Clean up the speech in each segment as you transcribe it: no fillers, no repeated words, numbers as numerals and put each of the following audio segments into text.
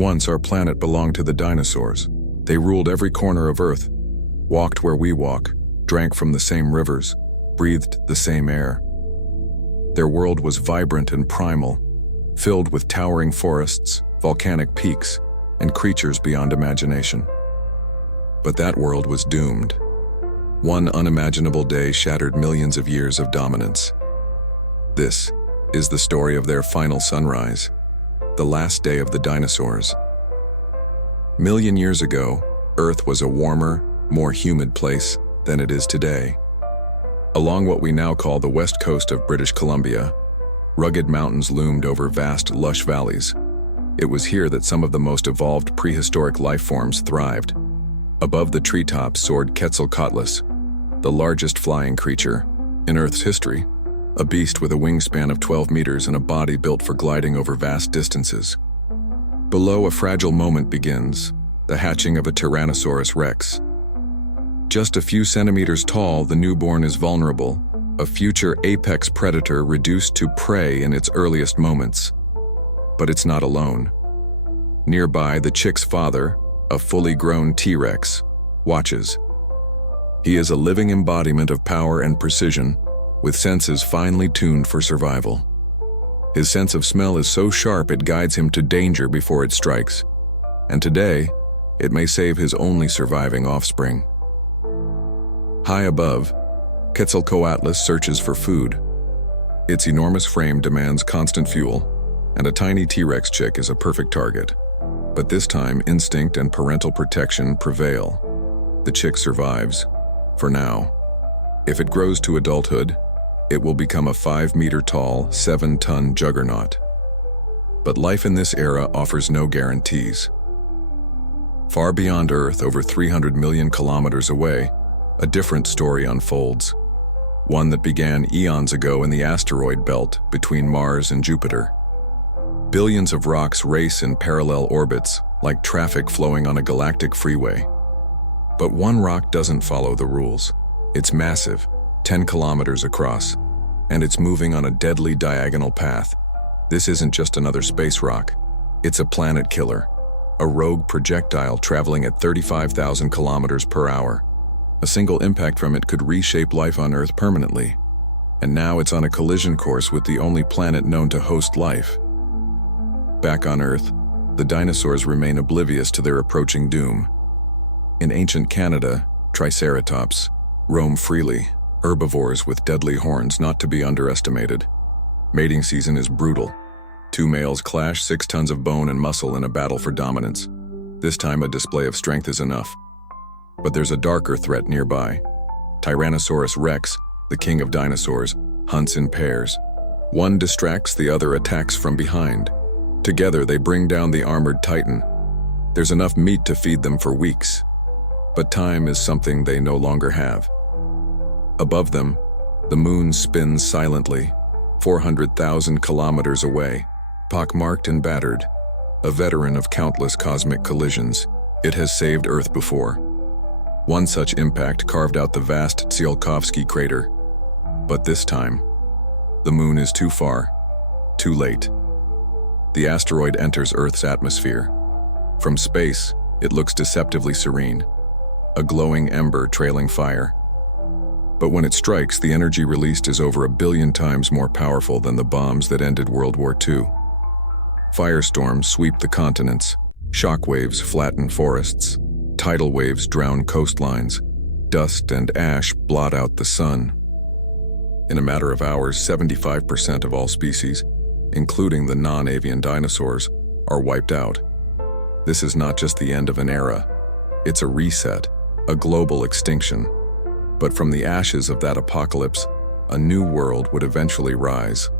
Once our planet belonged to the dinosaurs. They ruled every corner of Earth, walked where we walk, drank from the same rivers, breathed the same air. Their world was vibrant and primal, filled with towering forests, volcanic peaks, and creatures beyond imagination. But that world was doomed. One unimaginable day shattered millions of years of dominance. This is the story of their final sunrise, the last day of the dinosaurs. Million years ago, Earth was a warmer, more humid place than it is today. Along what we now call the west coast of British Columbia, rugged mountains loomed over vast, lush valleys. It was here that some of the most evolved prehistoric life forms thrived. Above the treetops soared Quetzalcoatlus, the largest flying creature in Earth's history, a beast with a wingspan of 12 meters and a body built for gliding over vast distances. Below, a fragile moment begins, the hatching of a Tyrannosaurus rex. Just a few centimeters tall, the newborn is vulnerable, a future apex predator reduced to prey in its earliest moments. But it's not alone. Nearby, the chick's father, a fully grown T-Rex, watches. He is a living embodiment of power and precision, with senses finely tuned for survival. His sense of smell is so sharp it guides him to danger before it strikes, and today, it may save his only surviving offspring. High above, Quetzalcoatlus searches for food. Its enormous frame demands constant fuel, and a tiny T-Rex chick is a perfect target. But this time, instinct and parental protection prevail. The chick survives, for now. If it grows to adulthood, it will become a 5-meter-tall, 7-ton juggernaut. But life in this era offers no guarantees. Far beyond Earth, over 300 million kilometers away, a different story unfolds. One that began eons ago in the asteroid belt between Mars and Jupiter. Billions of rocks race in parallel orbits, like traffic flowing on a galactic freeway. But one rock doesn't follow the rules. It's massive, 10 kilometers across, and it's moving on a deadly diagonal path. This isn't just another space rock. It's a planet killer, a rogue projectile traveling at 35,000 kilometers per hour. A single impact from it could reshape life on Earth permanently. And now it's on a collision course with the only planet known to host life. Back on Earth, the dinosaurs remain oblivious to their approaching doom. In ancient Canada, Triceratops roam freely, herbivores with deadly horns not to be underestimated. Mating season is brutal. 2 males clash, 6 tons of bone and muscle in a battle for dominance. This time a display of strength is enough. But there's a darker threat nearby. Tyrannosaurus rex, the king of dinosaurs, hunts in pairs. One distracts, the other attacks from behind. Together they bring down the armored titan. There's enough meat to feed them for weeks. But time is something they no longer have. Above them, the moon spins silently, 400,000 kilometers away, pockmarked and battered. A veteran of countless cosmic collisions, it has saved Earth before. One such impact carved out the vast Tsiolkovsky crater. But this time, the moon is too far, too late. The asteroid enters Earth's atmosphere. From space, it looks deceptively serene, a glowing ember trailing fire. But when it strikes, the energy released is over 1 billion times more powerful than the bombs that ended World War II. Firestorms sweep the continents, shockwaves flatten forests, tidal waves drown coastlines, dust and ash blot out the sun. In a matter of hours, 75% of all species, including the non-avian dinosaurs, are wiped out. This is not just the end of an era. It's a reset, a global extinction. But from the ashes of that apocalypse, a new world would eventually rise.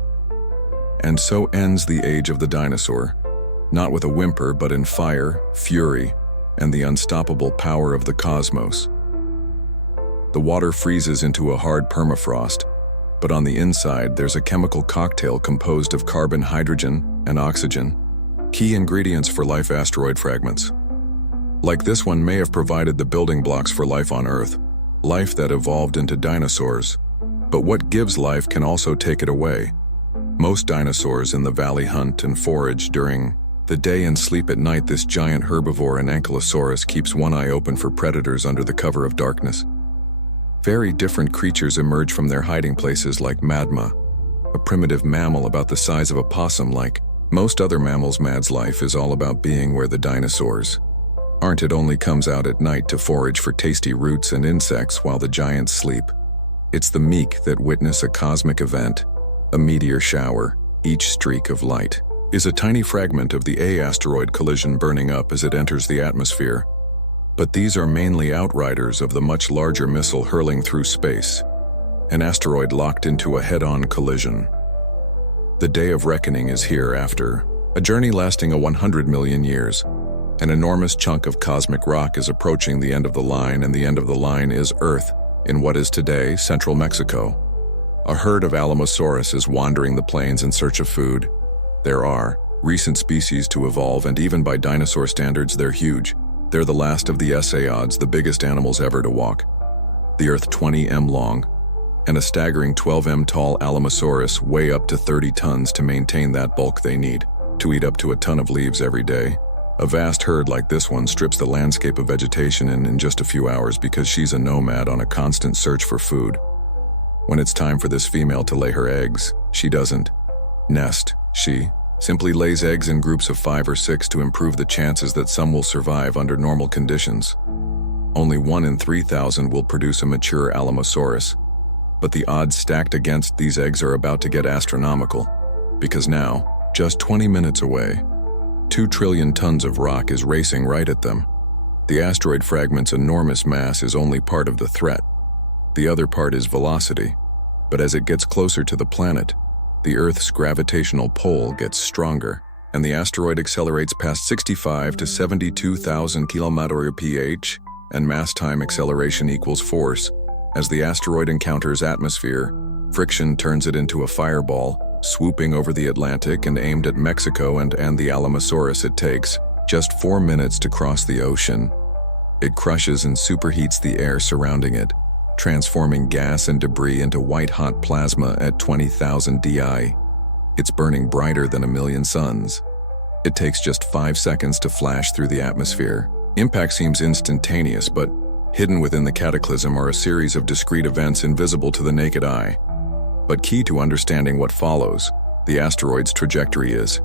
And so ends the age of the dinosaur, not with a whimper, but in fire, fury, and the unstoppable power of the cosmos. The water freezes into a hard permafrost, but on the inside there's a chemical cocktail composed of carbon, hydrogen, and oxygen, key ingredients for life. Asteroid fragments like this one may have provided the building blocks for life on Earth, life that evolved into dinosaurs. But what gives life can also take it away. Most dinosaurs in the valley hunt and forage during The day and sleep at night, this giant herbivore and ankylosaurus keeps one eye open for predators under the cover of darkness. Very different creatures emerge from their hiding places like Madma, a primitive mammal about the size of a possum. Like most other mammals, Mad's life is all about being where the dinosaurs aren't. It only comes out at night to forage for tasty roots and insects while the giants sleep. It's the meek that witness a cosmic event, a meteor shower. Each streak of light is a tiny fragment of the asteroid collision burning up as it enters the atmosphere. But these are mainly outriders of the much larger missile hurling through space, an asteroid locked into a head-on collision. The day of reckoning is here after a journey lasting 100 million years. An enormous chunk of cosmic rock is approaching the end of the line, and the end of the line is Earth, in what is today central Mexico. A herd of Alamosaurus is wandering the plains in search of food. There are recent species to evolve, and even by dinosaur standards, they're huge. They're the last of the Asteroids, the biggest animals ever to walk. The Earth 20 m long, and a staggering 12 m tall Alamosaurus weigh up to 30 tons to maintain that bulk they need to eat up to a ton of leaves every day. A vast herd like this one strips the landscape of vegetation in just a few hours because she's a nomad on a constant search for food. When it's time for this female to lay her eggs, she doesn't nest. She simply lays eggs in groups of 5 or 6 to improve the chances that some will survive under normal conditions. Only 1 in 3,000 will produce a mature Alamosaurus, but the odds stacked against these eggs are about to get astronomical, because now, just 20 minutes away, 2 trillion tons of rock is racing right at them. The asteroid fragment's enormous mass is only part of the threat. The other part is velocity, but as it gets closer to the planet, the Earth's gravitational pull gets stronger, and the asteroid accelerates past 65 to 72,000 km/h, and mass time acceleration equals force. As the asteroid encounters atmosphere, friction turns it into a fireball, swooping over the Atlantic and aimed at Mexico and the Alamosaurus. It takes just 4 minutes to cross the ocean. It crushes and superheats the air surrounding it, transforming gas and debris into white-hot plasma at 20,000 DI. It's burning brighter than 1,000,000 suns. It takes just 5 seconds to flash through the atmosphere. Impact seems instantaneous, but hidden within the cataclysm are a series of discrete events invisible to the naked eye. But key to understanding what follows, the asteroid's trajectory is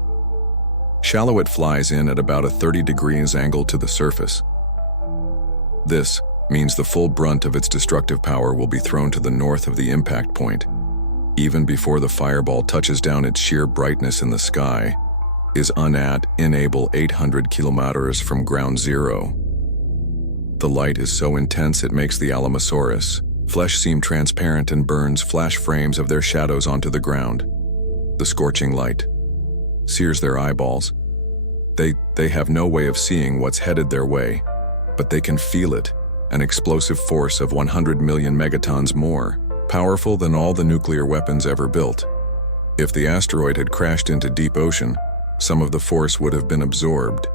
shallow. It flies in at about a 30 degrees angle to the surface. This means the full brunt of its destructive power will be thrown to the north of the impact point. Even before the fireball touches down, its sheer brightness in the sky is unable 800 kilometers from ground zero. The light is so intense it makes the Alamosaurus flesh seem transparent and burns flash frames of their shadows onto the ground. The scorching light sears their eyeballs. They have no way of seeing what's headed their way, but they can feel it. An explosive force of 100 million megatons, more powerful than all the nuclear weapons ever built. If the asteroid had crashed into deep ocean, some of the force would have been absorbed.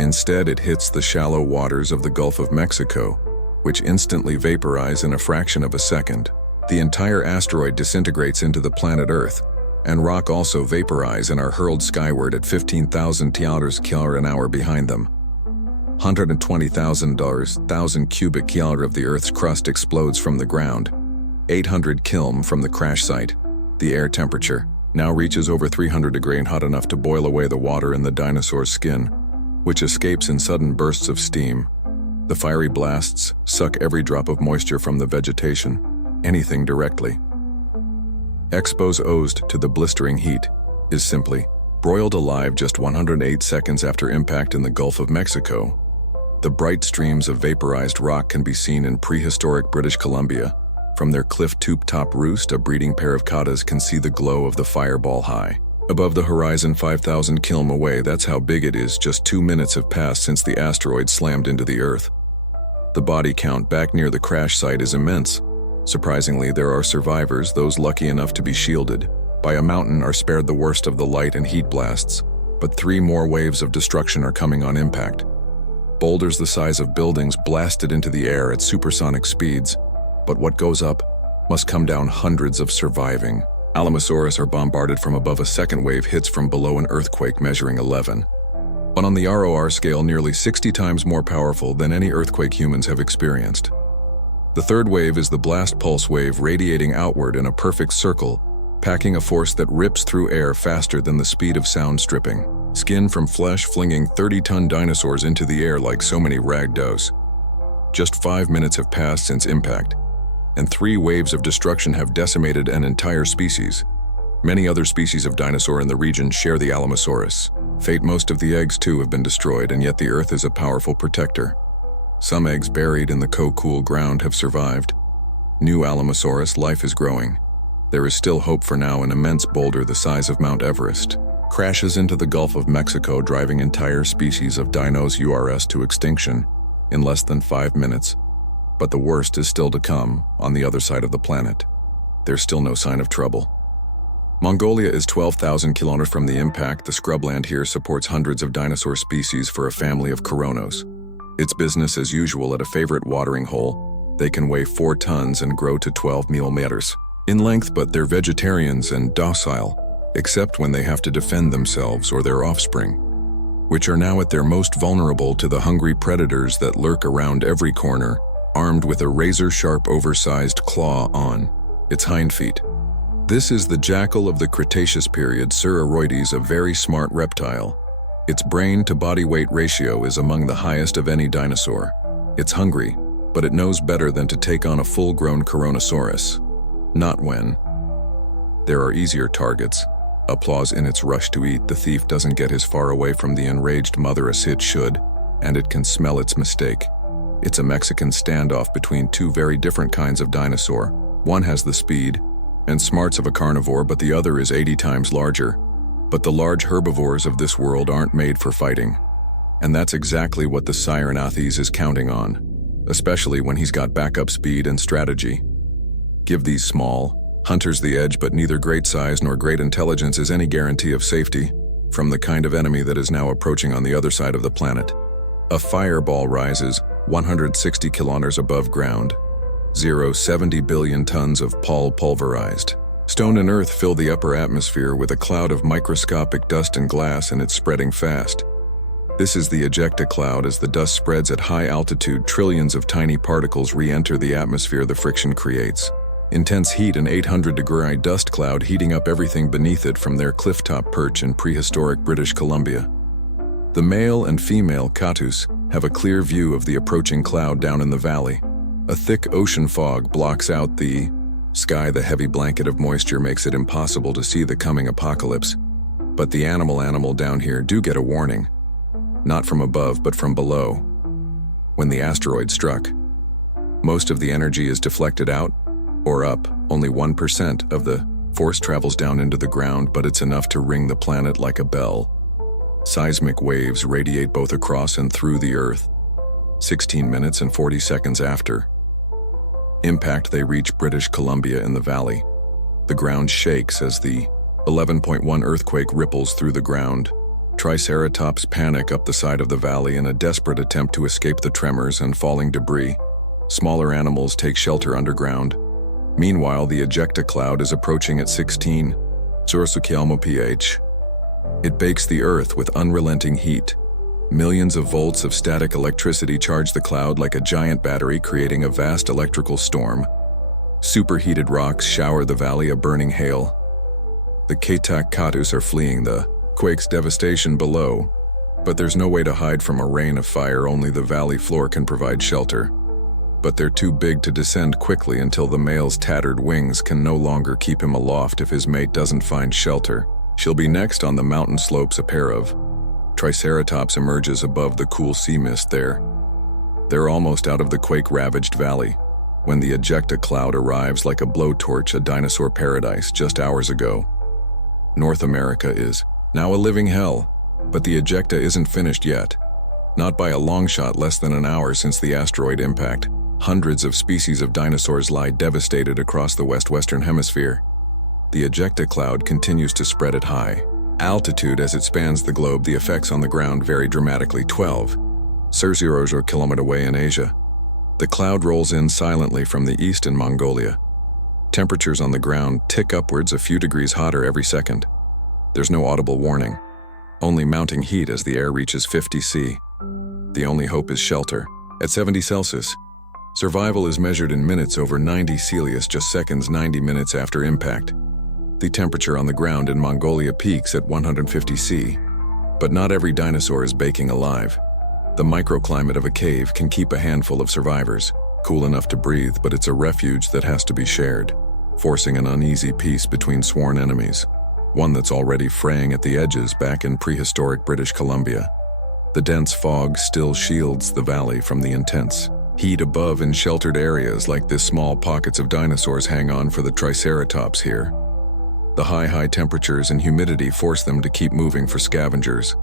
Instead, it hits the shallow waters of the Gulf of Mexico, which instantly vaporize in a fraction of a second. The entire asteroid disintegrates into the planet Earth, and rock also vaporize and are hurled skyward at 15,000 km/h behind them. 120,000 cubic kilometers of the Earth's crust explodes from the ground. 800 km from the crash site. The air temperature now reaches over 300 degrees and hot enough to boil away the water in the dinosaur's skin, which escapes in sudden bursts of steam. The fiery blasts suck every drop of moisture from the vegetation, anything directly. Exposed to the blistering heat is simply broiled alive just 108 seconds after impact in the Gulf of Mexico. The bright streams of vaporized rock can be seen in prehistoric British Columbia. From their cliff top roost, a breeding pair of katas can see the glow of the fireball high above the horizon 5,000 km away. That's how big it is. Just 2 minutes have passed since the asteroid slammed into the Earth. The body count back near the crash site is immense. Surprisingly, there are survivors. Those lucky enough to be shielded by a mountain are spared the worst of the light and heat blasts, but 3 more waves of destruction are coming on impact. Boulders the size of buildings blasted into the air at supersonic speeds, but what goes up must come down. Hundreds of surviving Alamosaurus are bombarded from above. A second wave hits from below, an earthquake measuring 11 but on the ROR scale nearly 60 times more powerful than any earthquake humans have experienced. The third wave is the blast pulse wave radiating outward in a perfect circle, packing a force that rips through air faster than the speed of sound stripping. Skin from flesh flinging 30-ton dinosaurs into the air like so many ragdolls. Just 5 minutes have passed since impact, and 3 waves of destruction have decimated an entire species. Many other species of dinosaur in the region share the Alamosaurus fate. Most of the eggs too have been destroyed, and yet the Earth is a powerful protector. Some eggs buried in the cool ground have survived. New Alamosaurus life is growing. There is still hope for now. An immense boulder the size of Mount Everest crashes into the Gulf of Mexico, driving entire species of Dinosaurs to extinction in less than 5 minutes. But the worst is still to come on the other side of the planet. There's still no sign of trouble. Mongolia is 12,000 kilometers from the impact. The scrubland here supports hundreds of dinosaur species for a family of coronos. It's business as usual at a favorite watering hole. They can weigh 4 tons and grow to 12 millimeters in length, but they're vegetarians and docile, except when they have to defend themselves or their offspring, which are now at their most vulnerable to the hungry predators that lurk around every corner, armed with a razor-sharp oversized claw on its hind feet. This is the jackal of the Cretaceous period, Sauroides, a very smart reptile. Its brain-to-body weight ratio is among the highest of any dinosaur. It's hungry, but it knows better than to take on a full-grown Coronosaurus. Not when there are easier targets. Applause in its rush to eat. The thief doesn't get as far away from the enraged mother as it should, and it can smell its mistake. It's a Mexican standoff between 2 very different kinds of dinosaur. One has the speed and smarts of a carnivore, but the other is 80 times larger. But the large herbivores of this world aren't made for fighting. And that's exactly what the Sirenathese is counting on, especially when he's got backup speed and strategy. Give these small hunters the edge, but neither great size nor great intelligence is any guarantee of safety from the kind of enemy that is now approaching on the other side of the planet. A fireball rises 160 kilometers above ground. 70 billion tons of pulverized stone and earth fill the upper atmosphere with a cloud of microscopic dust and glass, and it's spreading fast. This is the ejecta cloud. As the dust spreads at high altitude, trillions of tiny particles re-enter the atmosphere. The friction creates intense heat, an 800-degree dust cloud heating up everything beneath it, from their clifftop perch in prehistoric British Columbia. The male and female catus have a clear view of the approaching cloud down in the valley. A thick ocean fog blocks out the sky. The heavy blanket of moisture makes it impossible to see the coming apocalypse. But the animal down here do get a warning. Not from above, but from below. When the asteroid struck, most of the energy is deflected out or up. Only 1% of the force travels down into the ground, but it's enough to ring the planet like a bell. Seismic waves radiate both across and through the Earth. 16 minutes and 40 seconds after impact, they reach British Columbia in the valley. The ground shakes as the 11.1 earthquake ripples through the ground. Triceratops panic up the side of the valley in a desperate attempt to escape the tremors and falling debris. Smaller animals take shelter underground. Meanwhile, the ejecta cloud is approaching at 16 pH. It bakes the earth with unrelenting heat. Millions of volts of static electricity charge the cloud like a giant battery, creating a vast electrical storm. Superheated rocks shower the valley a burning hail. The catastrophic are fleeing the quake's devastation below, but there's no way to hide from a rain of fire. Only the valley floor can provide shelter. But they're too big to descend quickly until the male's tattered wings can no longer keep him aloft if his mate doesn't find shelter. She'll be next on the mountain slopes. A pair of Triceratops emerges above the cool sea mist there. They're almost out of the quake-ravaged valley when the ejecta cloud arrives like a blowtorch, a dinosaur paradise just hours ago. North America is now a living hell, but the ejecta isn't finished yet. Not by a long shot. Less than an hour since the asteroid impact, hundreds of species of dinosaurs lie devastated across the western hemisphere. The ejecta cloud continues to spread at high altitude as it spans the globe. The effects on the ground vary dramatically. 12 kilometers away in Asia, the cloud rolls in silently from the east in Mongolia. Temperatures on the ground tick upwards a few degrees hotter every second. There's no audible warning. only mounting heat as the air reaches 50 C. The only hope is shelter. At 70 Celsius, survival is measured in minutes over 90 Celsius, just seconds 90 minutes after impact. The temperature on the ground in Mongolia peaks at 150 C. But not every dinosaur is baking alive. The microclimate of a cave can keep a handful of survivors, cool enough to breathe, but it's a refuge that has to be shared, forcing an uneasy peace between sworn enemies, one that's already fraying at the edges back in prehistoric British Columbia. The dense fog still shields the valley from the intense heat above. In sheltered areas like this, small pockets of dinosaurs hang on for the Triceratops here. The high temperatures and humidity force them to keep moving for scavengers.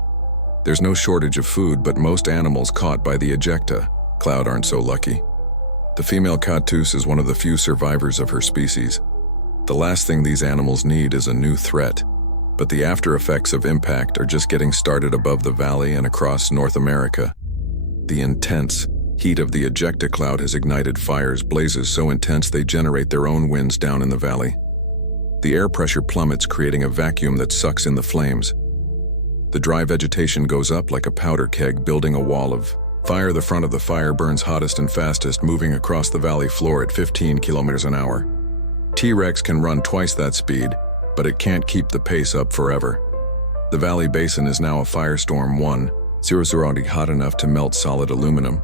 There's no shortage of food, but most animals caught by the ejecta cloud aren't so lucky. The female catastrophic is one of the few survivors of her species. The last thing these animals need is a new threat, but the after effects of impact are just getting started above the valley and across North America. The intense heat of the ejecta cloud has ignited fires, blazes so intense they generate their own winds down in the valley. The air pressure plummets, creating a vacuum that sucks in the flames. The dry vegetation goes up like a powder keg, building a wall of fire. The front of the fire burns hottest and fastest, moving across the valley floor at 15 kilometers an hour. T-Rex can run twice that speed, but it can't keep the pace up forever. The valley basin is now a firestorm 1.0, hot enough to melt solid aluminum.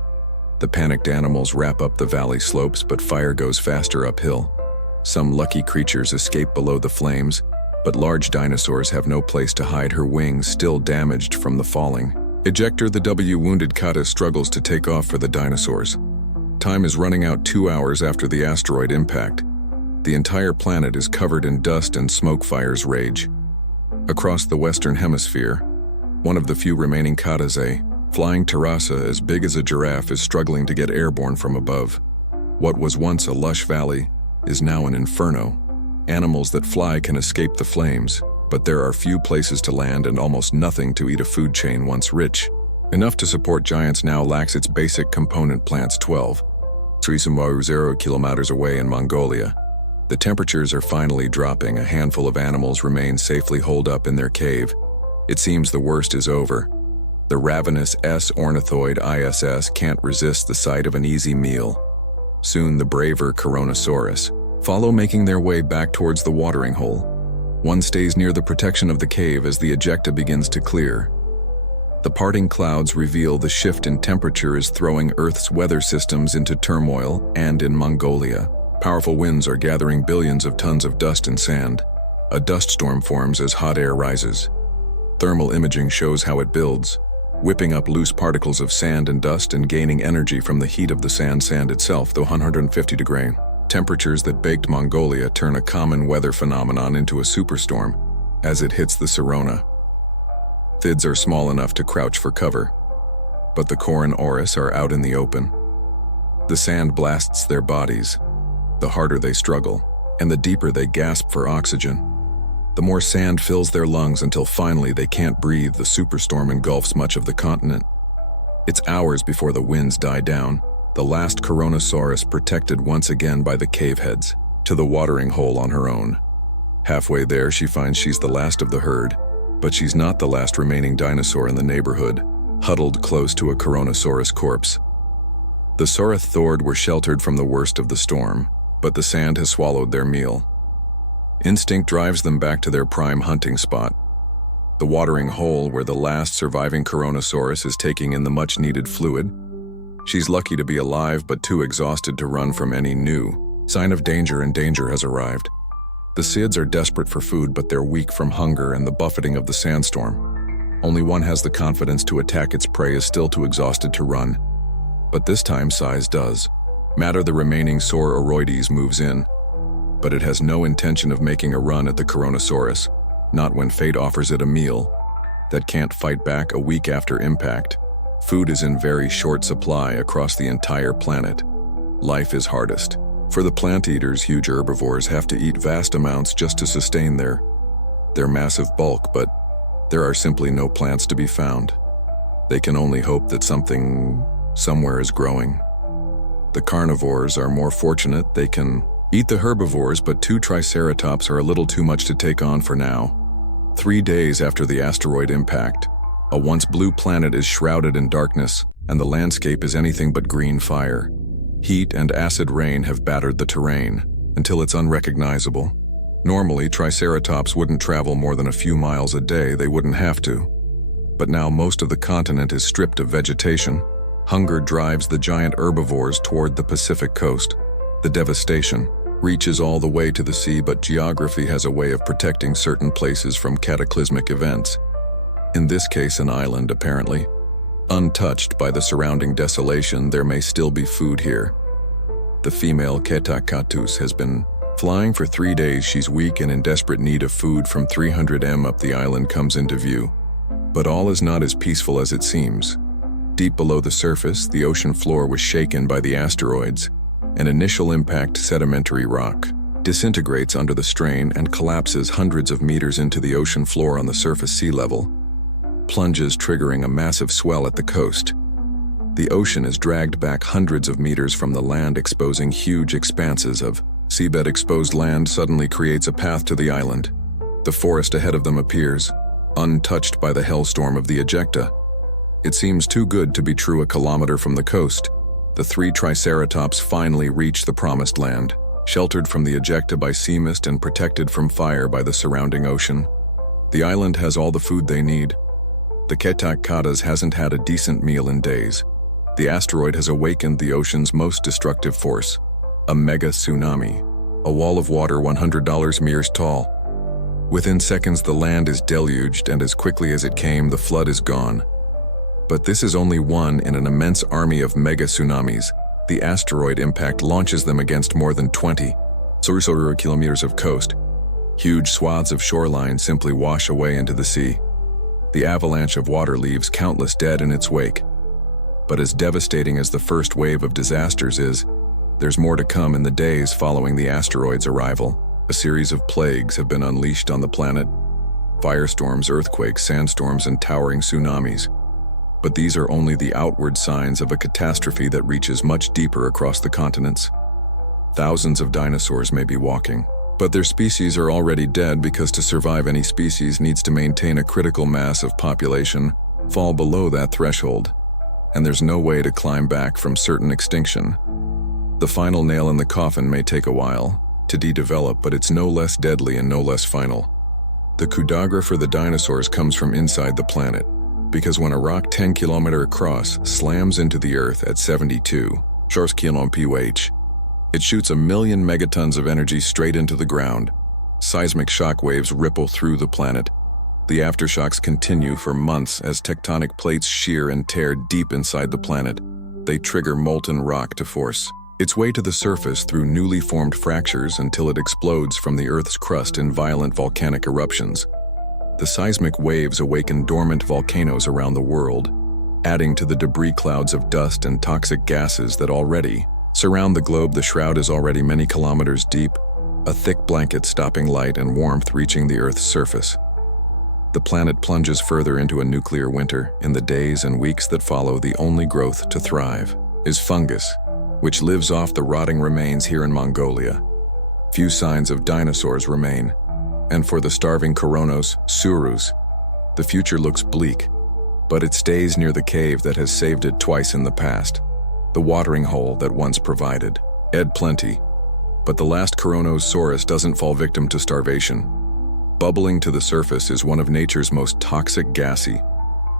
The panicked animals wrap up the valley slopes, but fire goes faster uphill. Some lucky creatures escape below the flames, but large dinosaurs have no place to hide, her wings still damaged from the falling ejector. The wounded Kata struggles to take off for the dinosaurs. Time is running out. 2 hours after the asteroid impact, the entire planet is covered in dust and smoke. Fires rage across the western hemisphere. One of the few remaining Katas, a flying terrasa as big as a giraffe, is struggling to get airborne from above. What was once a lush valley is now an inferno. Animals that fly can escape the flames, but there are few places to land and almost nothing to eat. A food chain once rich enough to support giants now lacks its basic component. Plants 0 kilometers away in Mongolia. The temperatures are finally dropping. A handful of animals remain safely holed up in their cave. It seems the worst is over. The ravenous ornithoid ISS can't resist the sight of an easy meal. Soon the braver Coronosaurus follow, making their way back towards the watering hole. One stays near the protection of the cave as the ejecta begins to clear. The parting clouds reveal the shift in temperature is throwing Earth's weather systems into turmoil, and in Mongolia, powerful winds are gathering billions of tons of dust and sand. A dust storm forms as hot air rises. Thermal imaging shows how it builds, whipping up loose particles of sand and dust and gaining energy from the heat of the sand itself. Though 150-degree temperatures that baked Mongolia turn a common weather phenomenon into a superstorm as it hits the Sirona. Thids are small enough to crouch for cover, but the Coron Oris are out in the open. The sand blasts their bodies. The harder they struggle, and the deeper they gasp for oxygen. The more sand fills their lungs until finally they can't breathe. The superstorm engulfs much of the continent. It's hours before the winds die down, the last Coronosaurus protected once again by the cave heads, to the watering hole on her own. Halfway there, she finds she's the last of the herd, but she's not the last remaining dinosaur in the neighborhood, huddled close to a Coronosaurus corpse. The Saurothord were sheltered from the worst of the storm, but the sand has swallowed their meal. Instinct drives them back to their prime hunting spot, the watering hole where the last surviving Coronosaurus is taking in the much-needed fluid. She's lucky to be alive, but too exhausted to run from any new sign of danger, and danger has arrived. The Sids are desperate for food, but they're weak from hunger and the buffeting of the sandstorm. Only one has the confidence to attack its prey, is still too exhausted to run. But this time size does matter. The remaining Sauroides moves in, but it has no intention of making a run at the Coronosaurus, not when fate offers it a meal that can't fight back. A week after impact, food is in very short supply across the entire planet. Life is hardest for the plant eaters. Huge herbivores have to eat vast amounts just to sustain their massive bulk, but there are simply no plants to be found. They can only hope that something somewhere is growing. The carnivores are more fortunate. They can eat the herbivores, but 2 triceratops are a little too much to take on for now. 3 days after the asteroid impact, a once blue planet is shrouded in darkness, and the landscape is anything but green fire. Heat and acid rain have battered the terrain until it's unrecognizable. Normally, Triceratops wouldn't travel more than a few miles a day, they wouldn't have to. But now most of the continent is stripped of vegetation. Hunger drives the giant herbivores toward the Pacific coast. The devastation reaches all the way to the sea, but geography has a way of protecting certain places from cataclysmic events. In this case, an island, apparently. Untouched by the surrounding desolation, there may still be food here. The female Cretaceous has been flying for 3 days. She's weak and in desperate need of food. From 300 m up the island comes into view. But all is not as peaceful as it seems. Deep below the surface, the ocean floor was shaken by the asteroids. An initial impact sedimentary rock disintegrates under the strain and collapses hundreds of meters into the ocean floor on the surface sea level, plunges triggering a massive swell at the coast. The ocean is dragged back hundreds of meters from the land, exposing huge expanses of seabed. Exposed land suddenly creates a path to the island. The forest ahead of them appears, untouched by the hellstorm of the ejecta. It seems too good to be true. A kilometer from the coast, the 3 Triceratops finally reach the promised land, sheltered from the ejecta by sea mist and protected from fire by the surrounding ocean. The island has all the food they need. The Cretaceous hasn't had a decent meal in days. The asteroid has awakened the ocean's most destructive force, a mega tsunami, a wall of water 100 meters tall. Within seconds, the land is deluged, and as quickly as it came, the flood is gone. But this is only one in an immense army of mega tsunamis. The asteroid impact launches them against more than 20 kilometers of coast. Huge swaths of shoreline simply wash away into the sea. The avalanche of water leaves countless dead in its wake. But as devastating as the first wave of disasters is, there's more to come in the days following the asteroid's arrival. A series of plagues have been unleashed on the planet: firestorms, earthquakes, sandstorms, and towering tsunamis. But these are only the outward signs of a catastrophe that reaches much deeper across the continents. Thousands of dinosaurs may be walking, but their species are already dead, because to survive, any species needs to maintain a critical mass of population, fall below that threshold, and there's no way to climb back from certain extinction. The final nail in the coffin may take a while to de-develop, but it's no less deadly and no less final. The kudagra for the dinosaurs comes from inside the planet, because when a rock 10 km across slams into the Earth at 72 km/h, it shoots 1 million megatons of energy straight into the ground. Seismic shock waves ripple through the planet. The aftershocks continue for months as tectonic plates shear and tear deep inside the planet. They trigger molten rock to force its way to the surface through newly formed fractures until it explodes from the Earth's crust in violent volcanic eruptions. The seismic waves awaken dormant volcanoes around the world, adding to the debris clouds of dust and toxic gases that already surround the globe. The shroud is already many kilometers deep, a thick blanket stopping light and warmth reaching the Earth's surface. The planet plunges further into a nuclear winter. In the days and weeks that follow, the only growth to thrive is fungus, which lives off the rotting remains here in Mongolia. Few signs of dinosaurs remain, and for the starving Koronos, Surus, the future looks bleak, but it stays near the cave that has saved it twice in the past, the watering hole that once provided Ed plenty. But the last Koronosaurus doesn't fall victim to starvation. Bubbling to the surface is one of nature's most toxic gassy,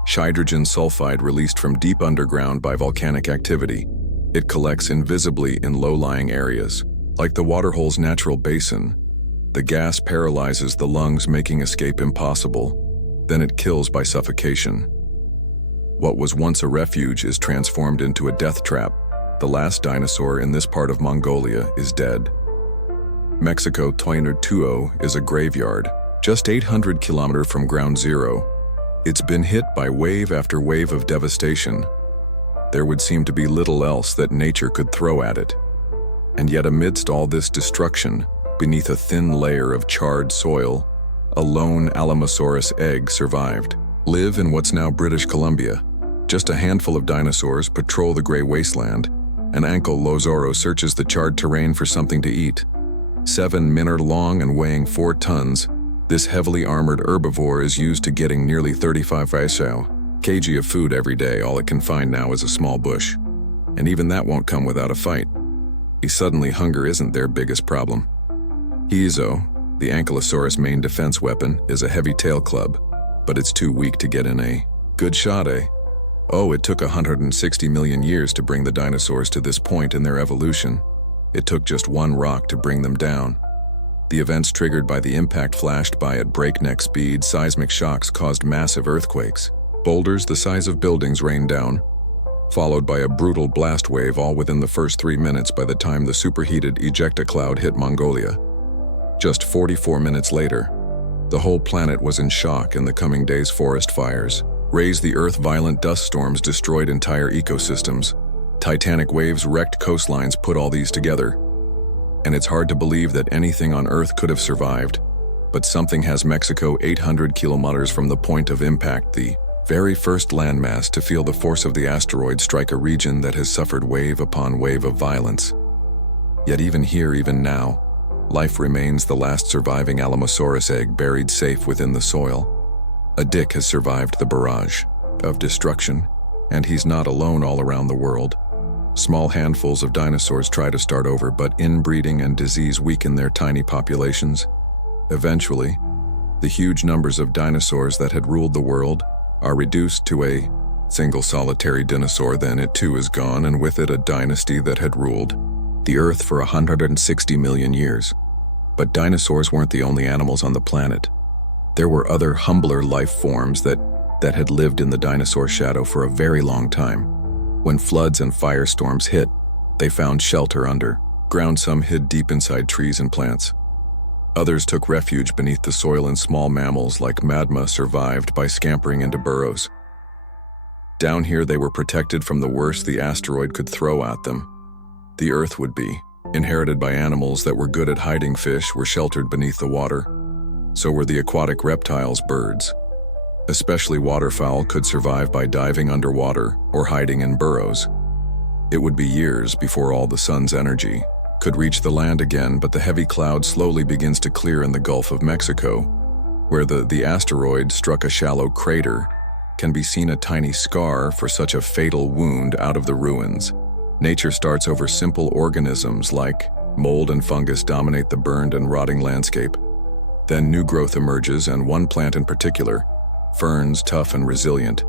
hydrogen sulfide released from deep underground by volcanic activity. It collects invisibly in low-lying areas, like the waterhole's natural basin. The gas paralyzes the lungs, making escape impossible. Then it kills by suffocation. What was once a refuge is transformed into a death trap. The last dinosaur in this part of Mongolia is dead. Mexico Tuo is a graveyard, just 800 kilometers from ground zero. It's been hit by wave after wave of devastation. There would seem to be little else that nature could throw at it. And yet amidst all this destruction, beneath a thin layer of charred soil, a lone Alamosaurus egg survived. Live in what's now British Columbia. Just a handful of dinosaurs patrol the gray wasteland. An ankylosauros searches the charred terrain for something to eat. 7 minute long and weighing 4 tons, This heavily armored herbivore is used to getting nearly 35 kg of food every day. All it can find now is a small bush. And even that won't come without a fight. Suddenly, hunger isn't their biggest problem. Hizo, the Ankylosaurus' main defense weapon, is a heavy tail club, but it's too weak to get in a good shot, eh? Oh, it took 160 million years to bring the dinosaurs to this point in their evolution. It took just one rock to bring them down. The events triggered by the impact flashed by at breakneck speed. Seismic shocks caused massive earthquakes. Boulders the size of buildings rained down, followed by a brutal blast wave, all within the first 3 minutes by the time the superheated ejecta cloud hit Mongolia. Just 44 minutes later, the whole planet was in shock, and the coming days' forest fires raised the earth. Violent dust storms destroyed entire ecosystems. Titanic waves wrecked coastlines. Put all these together, and it's hard to believe that anything on Earth could have survived. But something has. Mexico, 800 kilometers from the point of impact, the very first landmass to feel the force of the asteroid strike a region that has suffered wave upon wave of violence. Yet even here, even now, life remains. The last surviving Alamosaurus egg buried safe within the soil. A Dick has survived the barrage of destruction, and he's not alone. All around the world, small handfuls of dinosaurs try to start over, but inbreeding and disease weaken their tiny populations. Eventually, the huge numbers of dinosaurs that had ruled the world are reduced to a single solitary dinosaur. Then it too is gone, and with it a dynasty that had ruled the Earth for 160 million years. But dinosaurs weren't the only animals on the planet. There were other, humbler life forms that had lived in the dinosaur shadow for a very long time. When floods and firestorms hit, they found shelter underground. Some hid deep inside trees and plants. Others took refuge beneath the soil, and small mammals like Madma survived by scampering into burrows. Down here they were protected from the worst the asteroid could throw at them. The Earth would be inherited by animals that were good at hiding. Fish were sheltered beneath the water. So were the aquatic reptiles. Birds, especially waterfowl, could survive by diving underwater or hiding in burrows. It would be years before all the sun's energy could reach the land again, but the heavy cloud slowly begins to clear in the Gulf of Mexico, where the asteroid struck a shallow crater. Can be seen a tiny scar for such a fatal wound out of the ruins. Nature starts over. Simple organisms like mold and fungus dominate the burned and rotting landscape. Then new growth emerges, and one plant in particular, ferns, tough and resilient,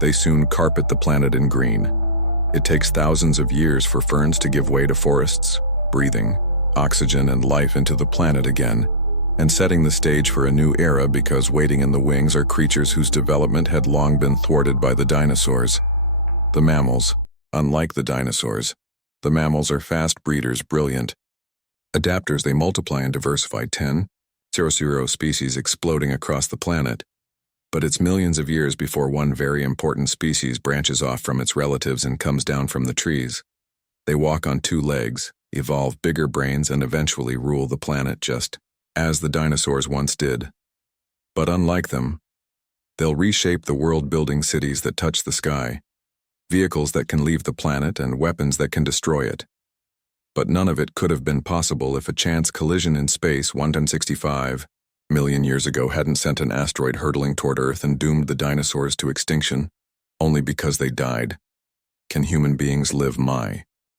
they soon carpet the planet in green. It takes thousands of years for ferns to give way to forests, breathing oxygen and life into the planet again, and setting the stage for a new era, because waiting in the wings are creatures whose development had long been thwarted by the dinosaurs. The mammals. Unlike the dinosaurs, the mammals are fast breeders, brilliant adapters. They multiply and diversify 10,000 species exploding across the planet. But it's millions of years before one very important species branches off from its relatives and comes down from the trees. They walk on 2 legs, evolve bigger brains, and eventually rule the planet just as the dinosaurs once did. But unlike them, they'll reshape the world, building cities that touch the sky, vehicles that can leave the planet, and weapons that can destroy it. But none of it could have been possible if a chance collision in space 165 million years ago hadn't sent an asteroid hurtling toward Earth and doomed the dinosaurs to extinction, only because they died. Can human beings live